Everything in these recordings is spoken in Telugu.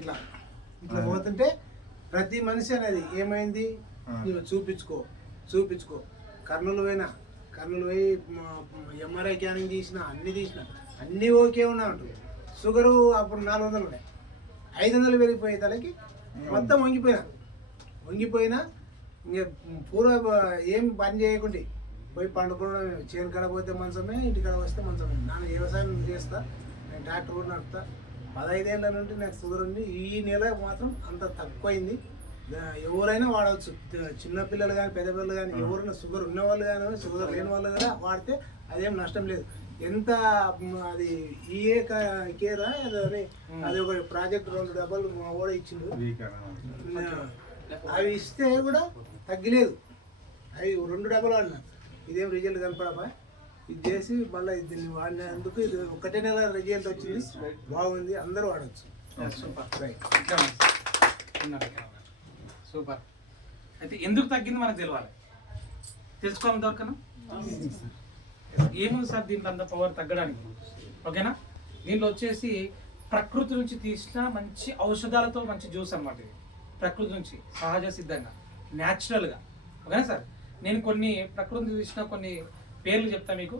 ఇట్లా ఇట్లా పోతుంటే ప్రతి మనిషి అనేది ఏమైంది నువ్వు చూపించుకో కర్నూలు పోయి ఎంఆర్ఐ స్కానింగ్ తీసిన అన్నీ ఓకే ఉన్నా ఉంటుంది. షుగరు అప్పుడు 400 ఉన్నాయి, 500 పెరిగిపోయే తలకి మొత్తం వంగిపోయినా ఇంకా పూరా ఏం పని చేయకుండా పోయి పండుకోవడం, చేను కాడ పోతే మంచమే, ఇంటికాడ వస్తే మంచమే. నాన్న వ్యవసాయం చేస్తా, నేను ట్రాక్టర్ కూడా నడుపుతా. 15 ఏళ్ళ నుండి నాకు షుగర్ ఉంది. ఈ నెల మాత్రం అంత తక్కువైంది. ఎవరైనా వాడవచ్చు, చిన్నపిల్లలు కానీ పెద్దపిల్లలు కానీ ఎవరైనా షుగర్ ఉన్నవాళ్ళు కానీ షుగర్ లేని వాళ్ళు కూడా వాడితే అదేం నష్టం లేదు. ఎంత అది ఈఏ కేరా అది ఒక ప్రాజెక్ట్ 2 డబ్బాలు మా కూడా ఇచ్చిండు. అవి ఇస్తే కూడా తగ్గలేదు. అవి 2 డబ్బాలు వాడినా, ఇదేం రిజల్ట్ కనపడపా. ఇది చేసి మళ్ళీ దీన్ని వాడినందుకు ఇది 1 నెల రిజల్ట్ వచ్చింది, బాగుంది, అందరూ వాడచ్చు. సూపర్. అయితే ఎందుకు తగ్గింది మనకు తెలియాలి, తెలుసుకోవాలి దొరకనా? ఏముంది సార్ దీంట్లో అంత పవర్ తగ్గడానికి? ఓకేనా, దీంట్లో వచ్చేసి ప్రకృతి నుంచి తీసిన మంచి ఔషధాలతో మంచి జ్యూస్ అనమాట. ఇది ప్రకృతి నుంచి సహజ సిద్ధంగా న్యాచురల్గా. ఓకేనా సార్, నేను కొన్ని ప్రకృతి నుంచి తీసిన కొన్ని పేర్లు చెప్తా మీకు.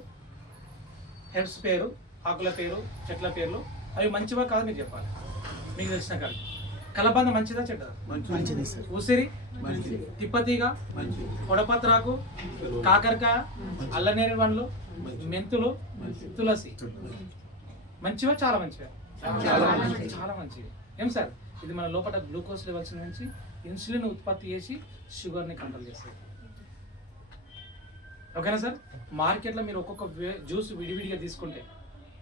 హెర్బ్స్ పేరు, ఆకుల పేరు, చెట్ల పేర్లు. అవి మంచివా కాదు మీరు చెప్పాలి, మీకు తెలిసిన కాదు. కలబంద మంచిదా చెడ్డదా? మంచిది సార్. ఉసిరి, తిప్పతీగ, కొడపత్రాకు, కాకరకాయ, అల్లనేరేడు పండ్లు, మెంతులు, తులసి మంచివా? చాలా మంచివా? చాలా మంచివి. ఏం సార్, ఇది మన లోపల గ్లూకోజ్ లెవెల్స్ నుంచి ఇన్సులిన్ ఉత్పత్తి చేసి షుగర్ని కంట్రోల్ చేస్తుంది. ఓకేనా సార్, మార్కెట్లో మీరు ఒక్కొక్క జ్యూస్ విడివిడిగా తీసుకుంటే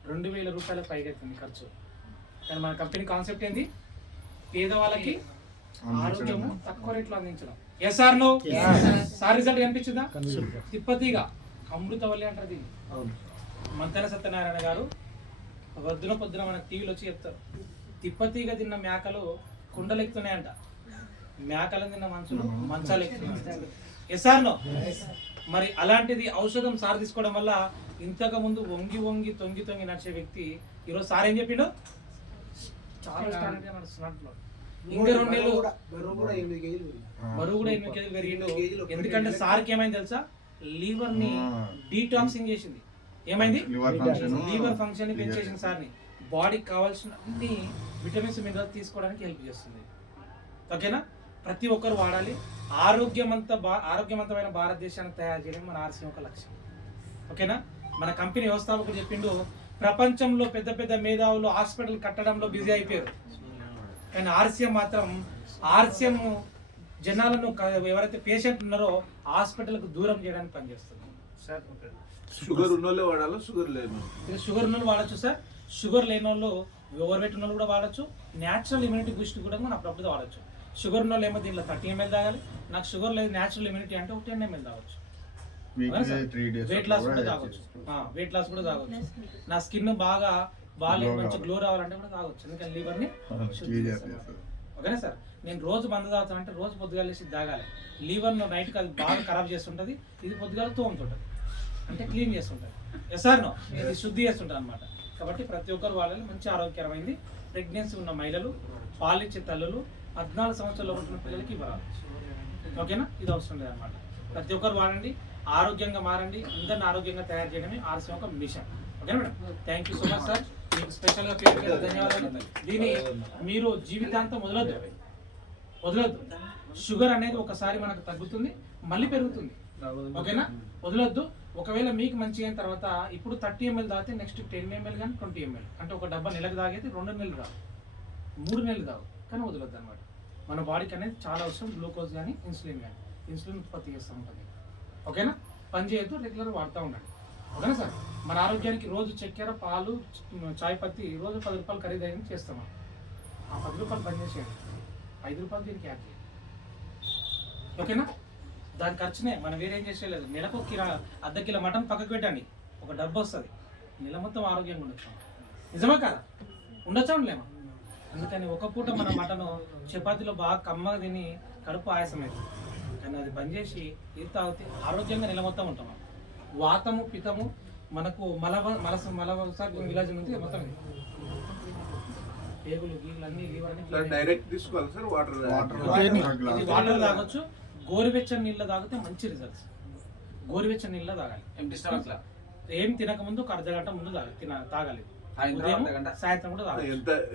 2000 రూపాయల పైగా అవుతుంది ఖర్చు. కానీ మన కంపెనీ కాన్సెప్ట్ ఏంది? పేదవాళ్ళకి ఆరోగ్యము తక్కువ రేట్లో అందించడం. Yes or no? Sir result కనిపించిందా? తిప్పతీగా అమృతవల్లి అంటారు దీన్ని. మంతెన సత్యనారాయణ గారు పొద్దున మనకు టీవీలో వచ్చి చెప్తారు, తిప్పతీగ తిన్న మేకలు కుండలు ఎక్కుతున్నాయంట, మేకలను తిన్న మనుషులు మంచాలు ఎక్కుతున్నాయి. Yes or no? మరి అలాంటిది ఔషధం సార్ తీసుకోవడం వల్ల ఇంతకు ముందు వంగి తొంగి నడిచే వ్యక్తి ఈరోజు సార్ ఏం చెప్పిండు? చాలా స్టాండర్డ్గా నడుస్తున్నట్లు. ఇంకా 2 నెలలు బరువు కూడా 8 కేజీలు పెరిగిండు. ఎందుకంటే సార్కి ఏమైంది తెలుసా? లివర్ ని డీటాక్సింగ్ చేసింది. ఏమైంది? లివర్ ఫంక్షన్ ని పెంచేసింది సార్ని. బాడీకి కావాల్సిన అన్ని విటమిన్స్ మినరల్స్ తీసుకోవడానికి హెల్ప్ చేస్తుంది. ఓకేనా, ప్రతి ఒక్కరు వాడాలి. ఆరోగ్యవంతమైన భారతదేశాన్ని తయారు చేయడం మన ఆర్సీఎం ఒక లక్ష్యం. ఓకేనా, మన కంపెనీ వ్యవస్థాపకుడు చెప్పిండు, ప్రపంచంలో పెద్ద మేధావులు హాస్పిటల్ కట్టడంలో బిజీ అయిపోయారు, కానీ ఆర్సీఎం మాత్రం జనాలను ఎవరైతే పేషెంట్ ఉన్నారో హాస్పిటల్కు దూరం చేయడానికి పనిచేస్తుంది. షుగర్ ఉన్నోళ్ళే వాడాలి, షుగర్ ఉన్నోళ్ళు వాడచ్చు సార్. షుగర్ లేని వాళ్ళు, ఓవర్ వెయిట్ ఉన్న వాళ్ళు కూడా వాడచ్చు. న్యాచురల్ ఇమ్యూనిటీ బూస్ట్ కూడా మనం అప్పుడప్పుడు వాడచ్చు. షుగర్ ఉన్న వాళ్ళు ఏమో దీంట్లో 30 ml తాగాలి. నాకు షుగర్ లేదు, న్యాచురల్ ఇమ్యూనిటీ అంటే 10 ml తాగొచ్చు. వెయిట్ లాస్ కూడా తాగొచ్చు. నా స్కిన్ బాగా మంచి గ్లో రావాలంటే కూడా తాగొచ్చు, ఎందుకంటే లివర్ని. ఓకేనా సార్, నేను రోజు మందు తాగుతాను అంటే రోజు పొద్దుగాల తాగాలి. లివర్ను నైట్కి అది బాగా ఖరాబ్ చేస్తుంటుంది, ఇది పొద్దుగాల తోముతుంటుంది, అంటే క్లీన్ చేస్తుంటుంది. Yes or no? ఇది శుద్ధి చేస్తుంటుంది అనమాట. కాబట్టి ప్రతి ఒక్కరు వాళ్ళని మంచి ఆరోగ్యకరమైంది. ప్రెగ్నెన్సీ ఉన్న మహిళలు, పాలిచ్చే తల్లులు, 14 సంవత్సరాల ఉన్న పిల్లలకి ఇవ్వాలి. ఓకేనా, ఇది అవసరం లేదన్నమాట. ప్రతి ఒక్కరు వాడండి, ఆరోగ్యంగా మారండి. అందరిని ఆరోగ్యంగా తయారు చేయడమే ఆర్సీఎం ఒక మిషన్. ఓకేనా madam, thank you so much sir. మీకు స్పెషల్గా పేరు ధన్యవాదాలు. దీన్ని మీరు జీవితాంతం వదలొద్దు. షుగర్ అనేది ఒకసారి మనకు తగ్గుతుంది, మళ్ళీ పెరుగుతుంది. ఓకేనా, వదలొద్దు. ఒకవేళ మీకు మంచిగా అయిన తర్వాత ఇప్పుడు 30 ml తాగితే నెక్స్ట్ 10 ml కానీ 20 ml, అంటే ఒక డబ్బా నెలకు తాగేది 2 నెలలు రావు, 3 నెలలు తాగు, కానీ వదలొద్దు అనమాట. మన బాడీకి అనేది చాలా అవసరం, గ్లూకోజ్ కానీ ఇన్సులిన్ కానీ. ఇన్సులిన్ ఉత్పత్తి చేస్తూ ఉంటుంది. ఓకేనా, పని చేయొద్దు, రెగ్యులర్ వాడుతూ ఉండండి. ఓకేనా సార్, మన ఆరోగ్యానికి రోజు చక్కెర, పాలు, చాయ్ పత్తి రోజు 10 రూపాయలు ఖరీదైన చేస్తాం. ఆ 10 రూపాయలు పని చేసేయండి, 5 రూపాయలు దీనికి యాడ్ చేయండి. ఓకేనా, దాని ఖర్చునే మనం వేరేం చేసేయలేదు. నెలకు 1/2 కిలో మటన్ పక్కకు పెట్టండి, ఒక డబ్బు వస్తుంది, నెల మొత్తం ఆరోగ్యంగా ఉండొచ్చు. నిజమా కదా? ఉండొచ్చా ఉండలేమా? అందుకని ఒక పూట మన మటను చపాతీలో బాగా కమ్మగా తిని కడుపు ఆయాసం అవుతుంది, కానీ అది బంద్ చేసి ఇది తాగితే ఆరోగ్యంగా నెల మొత్తం ఉంటాం. వాతము, పితము, మనకు మలసార్ విలాజం ఉంది మొత్తం. పేగులు గీగులు అన్ని లివర్ అన్ని సార్ clean డైరెక్ట్ తీసుకోవాలి సార్ వాటర్ ఇది వాటర్ తాగొచ్చు. గోరువెచ్చని నీళ్ళు తాగితే మంచి రిజల్ట్స్. గోరువెచ్చని నీళ్ళ తాగాలి. ఏం తినక ముందు ఒక అర్ధ గంట ముందు తాగాలి. ఉదయం సాయంత్రం కూడా తాగాలి.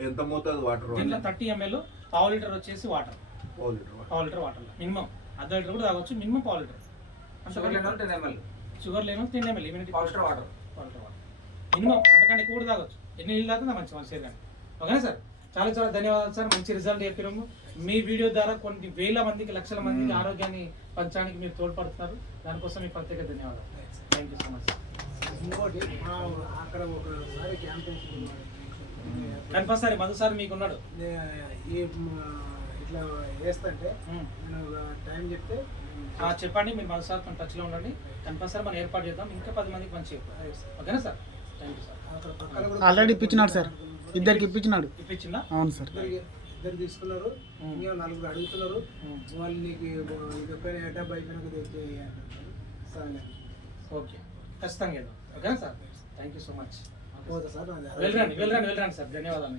ఎంత మోతాదు వాటర్ దీంట్లో 30 ml, పావు లీటర్ వచ్చేసి వాటర్. పావు లీటర్ వాటర్ మినిమం. అర్ధ లీటర్ కూడా తాగొచ్చు. మినిమం పావు లీటర్. షుగర్ లేని 10 ml ఇమ్యూనిటీ వాటర్ మినిమం. అంతకంటే ఎక్కువ కూడా తాగొచ్చు. ఎన్ని నీళ్ళు తాగుతుందా మంచి మన శరీరానికి. ఓకేనా సార్? చాలా చాలా ధన్యవాదాలు సార్. మంచి రిజల్ట్ చెప్పినాము. మీ వీడియో ద్వారా కొన్ని వేల మందికి, లక్షల మందికి ఆరోగ్యాన్ని పంచడానికి మీరు తోడ్పడుతున్నారు. దానికోసం మీకు ప్రత్యేక ధన్యవాదాలు. Thank you so much. ఇంకోటి అక్కడ ఒకసారి క్యాంపెయిన్ కంపల్సరీ మధు సార్ మీకున్నాడు. ఇట్లా వేస్తుంటే నేను టైం చెప్తే చెప్పండి. మీరు మధు సార్ టచ్లో ఉండండి. కంపల్సరీ మనం ఏర్పాటు చేద్దాం. ఇంకా 10 మందికి మంచి ఓకేనా sir? Thank you sir. Already ఇప్పించినాడు సార్, ఇద్దరికి ఇప్పించినాడు. ఇప్పించిందా? అవును సార్. ఇద్దరు తీసుకున్నారు. ఇంకా 4 అడుగుతున్నారు. వాళ్ళు నీకు ఇది పైన డబ్బు అయిపోయినాక తెచ్చి సరే ఓకే, ఖచ్చితంగా ఓకేనా sir? Thank you so much. పోతా సార్. వెళ్ళరండి సార్. ధన్యవాదాలు.